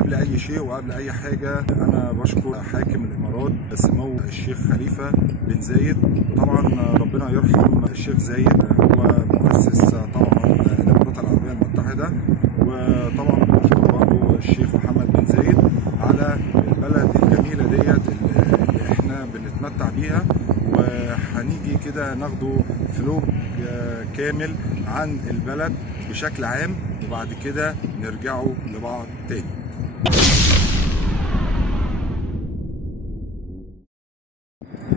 قبل اي شيء وقبل اي حاجه انا بشكر حاكم الامارات سمو الشيخ خليفه بن زايد، وطبعا ربنا يرحم الشيخ زايد، هو مؤسس طبعا الامارات العربيه المتحده. وطبعا بشكر برضه الشيخ محمد بن زايد على البلد الجميله ديت اللي احنا بنتمتع بيها. وهنيجي كده ناخده فلوج كامل عن البلد بشكل عام، وبعد كده نرجعوا لبعض تاني.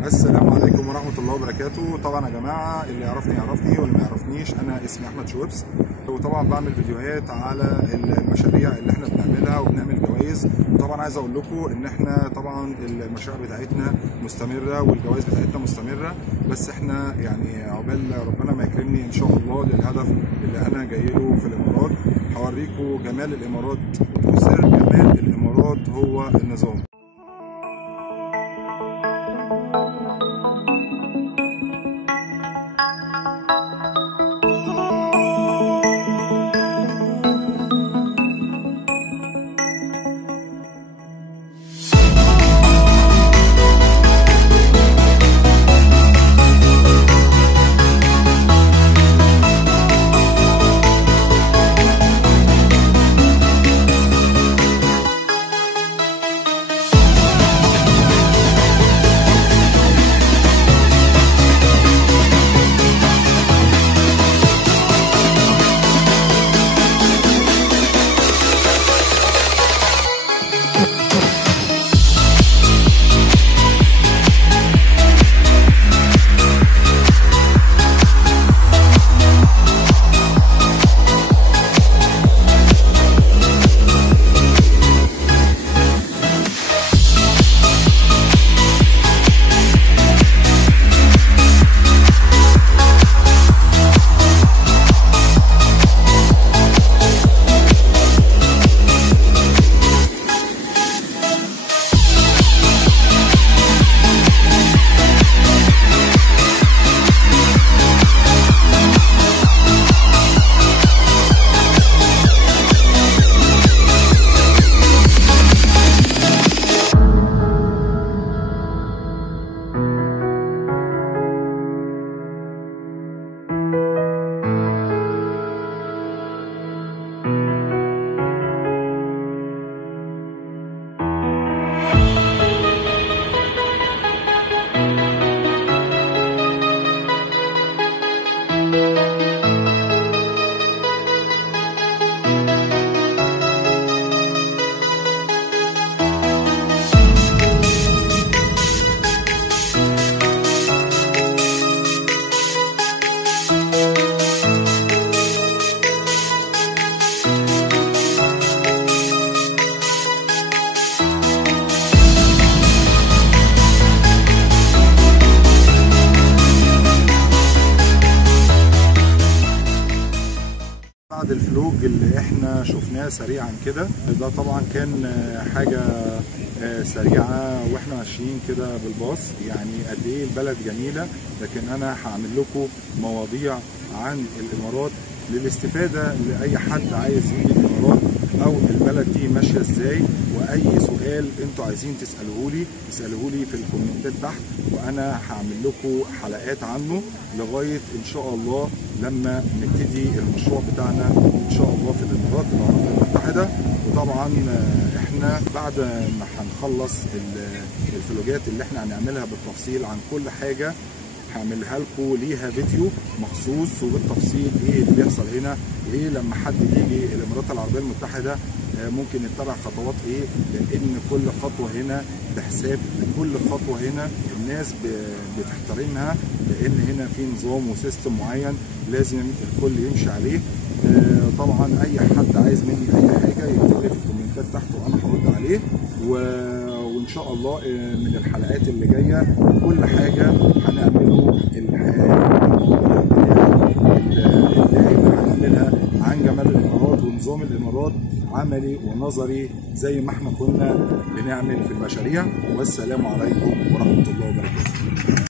السلام عليكم ورحمة الله وبركاته. طبعا يا جماعة اللي يعرفني يعرفني واللي ما يعرفنيش، أنا اسمي أحمد شويبس، وطبعا بعمل فيديوهات على المشاريع اللي احنا بنعملها وبنعمل جوائز. وطبعا عايز أقول لكم إن احنا طبعا المشاريع بتاعتنا مستمرة والجوائز بتاعتنا مستمرة، بس احنا يعني عقبال ربنا ما يكرمني إن شاء الله للهدف اللي أنا جاي له في الإمارات. هوريكم جمال الإمارات وسر جمال الإمارات هو النظام. بعد الفلوج اللي احنا شفناه سريعا كده، ده طبعا كان حاجة سريعة واحنا ماشيين كده بالباص، يعني قد ايه البلد جميلة. لكن انا هعمل لكم مواضيع عن الامارات للاستفادة لأي حد عايز يجي الامارات او البلد دي ماشية ازاي. واي سؤال انتوا عايزين اسألوه لي في الكومنتات تحت، وانا هعمل لكم حلقات عنه لغاية ان شاء الله لما نبتدي المشروع بتاعنا ان شاء الله في الامارات العربية المتحدة. وطبعا احنا بعد ما هنخلص الفلوجات اللي احنا هنعملها بالتفصيل عن كل حاجة، هعملها لكم ليها فيديو مخصوص وبالتفصيل ايه اللي بيحصل هنا، وايه لما حد بيجي الامارات العربيه المتحده ممكن يتبع خطوات ايه، لان كل خطوه هنا بحساب، كل خطوه هنا الناس بتحترمها، لان هنا في نظام وسيستم معين لازم الكل يمشي عليه. طبعا اي حد عايز مني اي حاجه يكتب لي في الكومنتات تحت وانا هرد عليه. وان شاء الله من الحلقات اللي جايه كل حاجه هنعمله هنعملها عن جمال الامارات ونظام الامارات عملي ونظري زي ما احنا كنا بنعمل في المشاريع. والسلام عليكم ورحمه الله وبركاته.